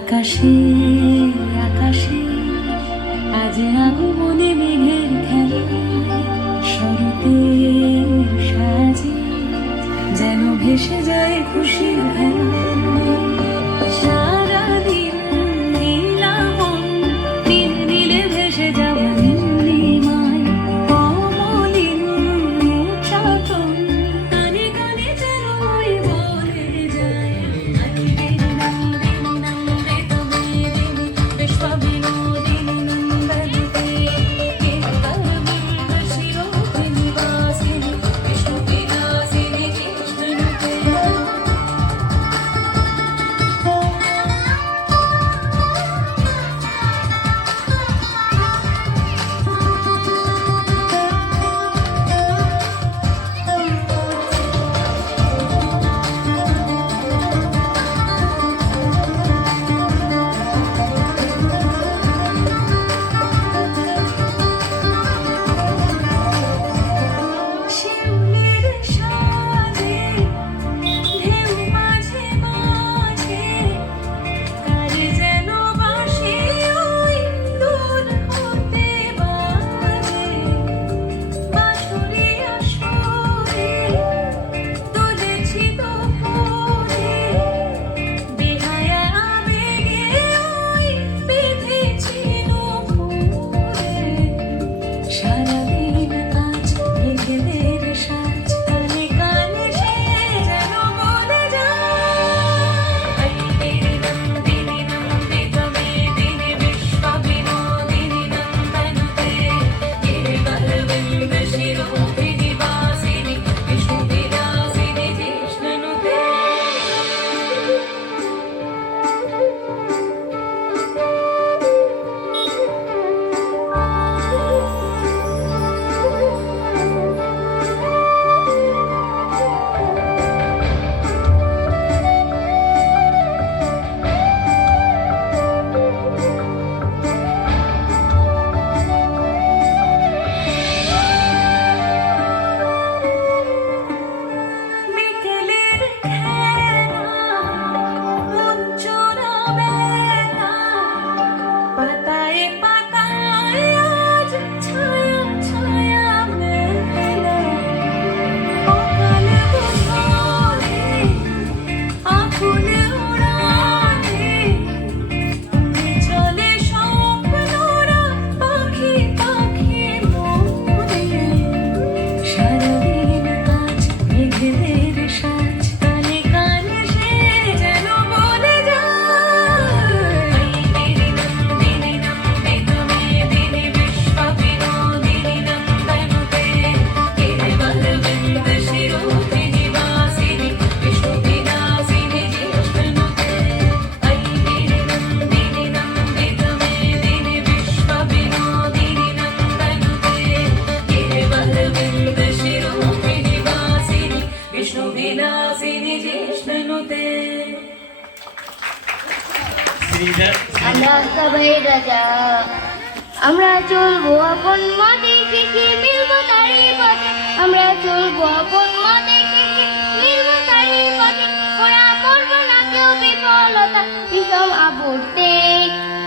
আকাশে আকাশে আজ আগমনে মেঘের খেলা শরতে সাজে যেন ভেসে যায় খুশির খেলা। আমরা চলবো আপন মনে শিখে মিলবো তারি পথে। আমরা চলবো আপন মনে শিখে মিলবো তারি পথে। ওরা মরবো না কেউ বিফলতা। বিষম আবর্তে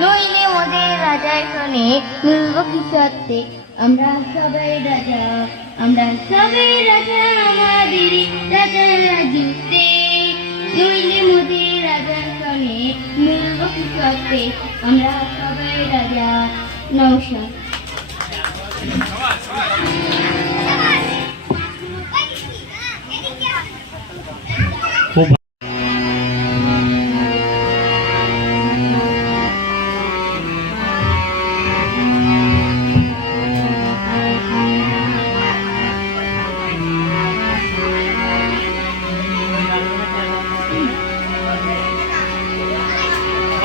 নইলে ওদের রাজায় শোনে মিলবো কি সত্যি? আমরা সবাই রাজা, আমরা সবাই রাজা, আমাদের রাজা রাজুতে নইলে মোদের রাজার সঙ্গে মিলব কি সত্যে আমরা সবাই রাজা নৌশাদ সবাই।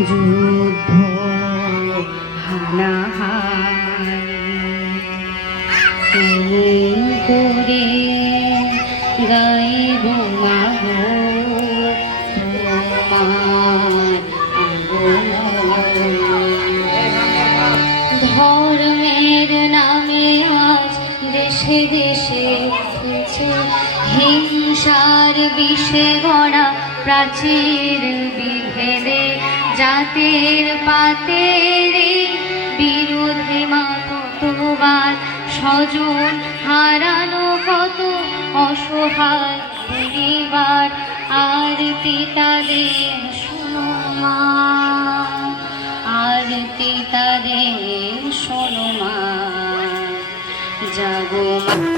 যুদ্ধ হানাহানি করে গাইব মাগো তোমার ধর্মের নামে আজ দেশে দেশে হিংসার বিষে গড়া প্রাচীর জাতের পাতের বিরোধে মা কতবার স্বজন হারানো কত অসহায় পরিবার, আর তাদের শোনো মা? আরতি তাদের শোনো মা? জাগো মা।